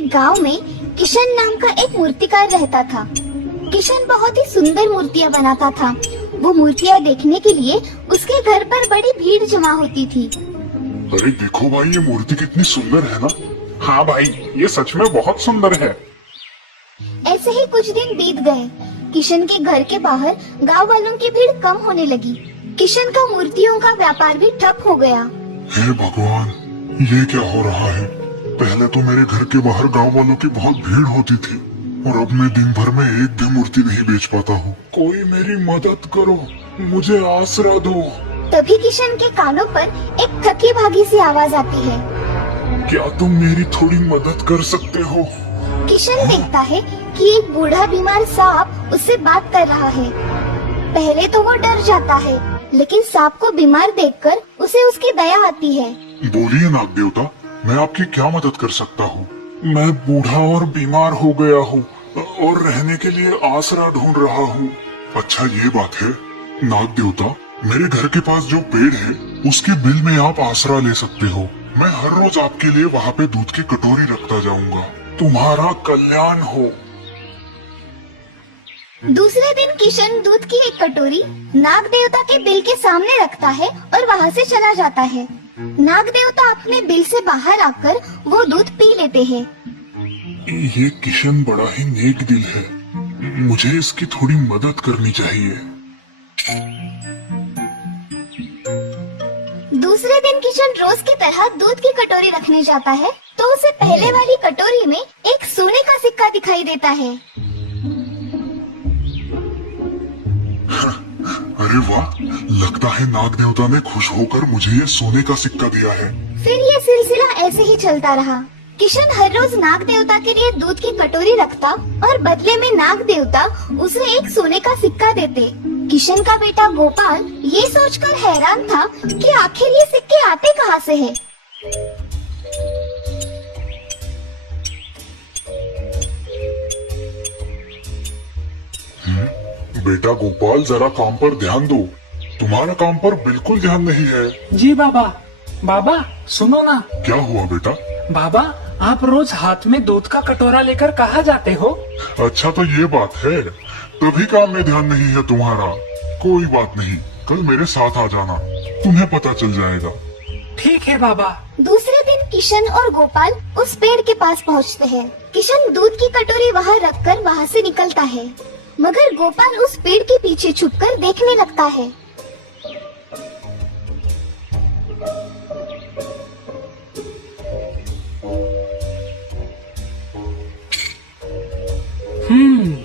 एक गांव में किशन नाम का एक मूर्तिकार रहता था। किशन बहुत ही सुंदर मूर्तियां बनाता था। वो मूर्तियां देखने के लिए उसके घर पर बड़ी भीड़ जमा होती थी। अरे देखो भाई, ये मूर्ति कितनी सुंदर है ना। हाँ भाई, ये सच में बहुत सुंदर है। ऐसे ही कुछ दिन बीत गए। किशन के घर के बाहर गांव वालों की भीड़ कम होने लगी। किशन का मूर्तियों का व्यापार भी ठप हो गया। हे भगवान, ये क्या हो रहा है। पहले तो मेरे घर के बाहर गांव वालों की बहुत भीड़ होती थी और अब मैं दिन भर में एक भी मूर्ति नहीं बेच पाता हूँ। कोई मेरी मदद करो, मुझे आसरा दो। तभी किशन के कानों पर एक थकी भागी सी आवाज आती है। क्या तुम मेरी थोड़ी मदद कर सकते हो? किशन देखता है कि एक बूढ़ा बीमार सांप उससे बात कर रहा है। पहले तो वो डर जाता है, लेकिन सांप को बीमार देखकर उसे उसकी दया आती है। बोलिए नाग देवता, मैं आपकी क्या मदद कर सकता हूँ? मैं बूढ़ा और बीमार हो गया हूँ और रहने के लिए आसरा ढूंढ रहा हूँ। अच्छा ये बात है नाग देवता, मेरे घर के पास जो पेड़ है उसके बिल में आप आसरा ले सकते हो। मैं हर रोज आपके लिए वहाँ पे दूध की कटोरी रखता जाऊंगा। तुम्हारा कल्याण हो। दूसरे दिन किशन दूध की एक कटोरी नाग देवता के बिल के सामने रखता है और वहाँ से चला जाता है। नाग देवता अपने बिल से बाहर आकर वो दूध पी लेते हैं। ये किशन बड़ा ही नेक दिल है, मुझे इसकी थोड़ी मदद करनी चाहिए। दूसरे दिन किशन रोज की तरह दूध की कटोरी रखने जाता है तो उसे पहले वाली कटोरी में एक सोने का सिक्का दिखाई देता है। अरे वाह, लगता है नाग देवता ने खुश होकर मुझे ये सोने का सिक्का दिया है। फिर ये सिलसिला ऐसे ही चलता रहा। किशन हर रोज नाग देवता के लिए दूध की कटोरी रखता और बदले में नाग देवता उसे एक सोने का सिक्का देते। किशन का बेटा गोपाल ये सोचकर हैरान था कि आखिर ये सिक्के आते कहाँ से हैं। बेटा गोपाल, जरा काम पर ध्यान दो। तुम्हारा काम पर बिल्कुल ध्यान नहीं है। जी बाबा। बाबा सुनो ना। क्या हुआ बेटा? बाबा, आप रोज हाथ में दूध का कटोरा लेकर कहाँ जाते हो? अच्छा तो ये बात है, तभी काम में ध्यान नहीं है तुम्हारा। कोई बात नहीं, कल मेरे साथ आ जाना, तुम्हें पता चल जाएगा। ठीक है बाबा। दूसरे दिन किशन और गोपाल उस पेड़ के पास पहुँचते हैं। किशन दूध की कटोरी वहाँ रखकर वहाँ से निकलता है, मगर गोपाल उस पेड़ के पीछे छुपकर देखने लगता है।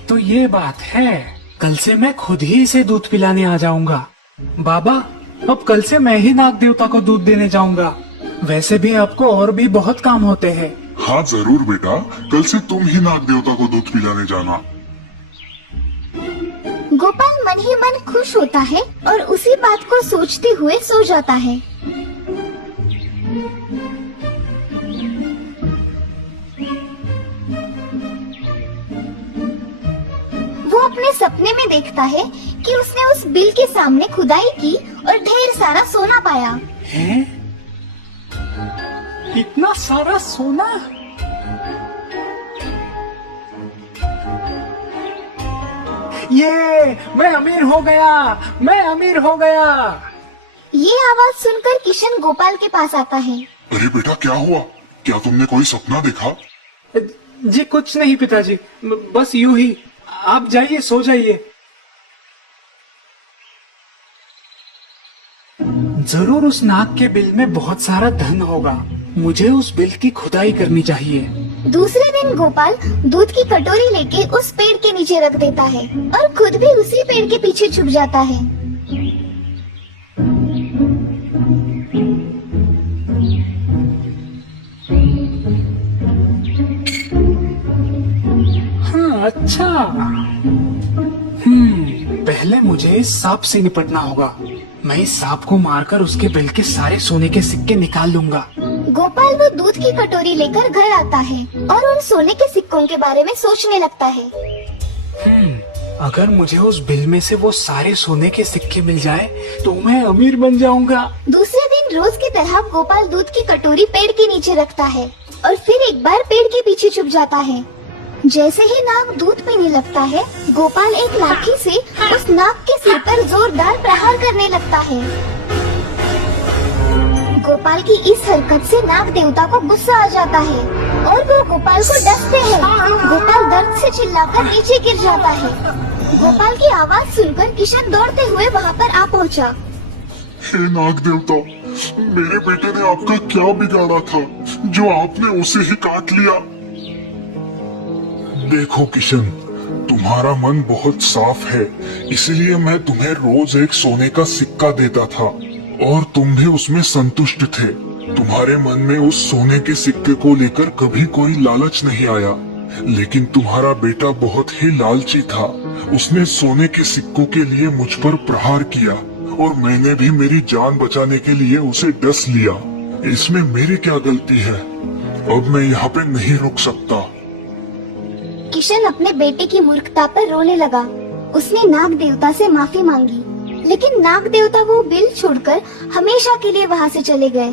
तो ये बात है। कल से मैं खुद ही इसे दूध पिलाने आ जाऊंगा। बाबा, अब कल से मैं ही नाग देवता को दूध देने जाऊंगा। वैसे भी आपको और भी बहुत काम होते हैं। हाँ जरूर बेटा, कल से तुम ही नाग देवता को दूध पिलाने जाना। गोपाल मन ही मन खुश होता है और उसी बात को सोचते हुए सो जाता है। वो अपने सपने में देखता है कि उसने उस बिल के सामने खुदाई की और ढेर सारा सोना पाया। हैं? इतना सारा सोना? ये मैं अमीर हो गया, मैं अमीर हो गया। ये आवाज सुनकर किशन गोपाल के पास आता है। अरे बेटा क्या हुआ? क्या तुमने कोई सपना देखा? जी कुछ नहीं पिताजी, बस यूं ही। आप जाइए, सो जाइए। जरूर उस नाग के बिल में बहुत सारा धन होगा। मुझे उस बिल की खुदाई करनी चाहिए। दूसरे दिन गोपाल दूध की कटोरी लेके उस पेड़ के नीचे रख देता है और खुद भी उसी पेड़ के पीछे छुप जाता है। हाँ अच्छा। पहले मुझे इस सांप से निपटना होगा। मैं इस सांप को मारकर उसके बिल के सारे सोने के सिक्के निकाल लूंगा। गोपाल वो दूध की कटोरी लेकर घर आता है और उन सोने के सिक्कों के बारे में सोचने लगता है। अगर मुझे उस बिल में से वो सारे सोने के सिक्के मिल जाए तो मैं अमीर बन जाऊंगा। दूसरे दिन रोज की तरह गोपाल दूध की कटोरी पेड़ के नीचे रखता है और फिर एक बार पेड़ के पीछे छुप जाता है। जैसे ही नाग दूध पीने लगता है, गोपाल एक लाठी से उस नाग के सिर पर जोरदार प्रहार करने लगता है। गोपाल की इस हरकत से नाग देवता को गुस्सा आ जाता है और वो गोपाल को डसते हैं। गोपाल दर्द से चिल्लाकर नीचे गिर जाता है। गोपाल की आवाज सुनकर किशन दौड़ते हुए वहाँ पर आ पहुँचा। हे नाग देवता, मेरे बेटे ने आपका क्या बिगाड़ा था जो आपने उसे ही काट लिया? देखो किशन, तुम्हारा मन बहुत साफ है, इसलिए मैं तुम्हें रोज एक सोने का सिक्का देता था और तुम भी उसमें संतुष्ट थे। तुम्हारे मन में उस सोने के सिक्के को लेकर कभी कोई लालच नहीं आया, लेकिन तुम्हारा बेटा बहुत ही लालची था। उसने सोने के सिक्कों के लिए मुझ पर प्रहार किया और मैंने भी मेरी जान बचाने के लिए उसे डस लिया। इसमें मेरी क्या गलती है? अब मैं यहाँ पे नहीं रुक सकता। किशन अपने बेटे की मूर्खता पर रोने लगा। उसने नाग देवता से माफी मांगी, लेकिन नाग देवता वो बिल छोड़कर हमेशा के लिए वहाँ से चले गए।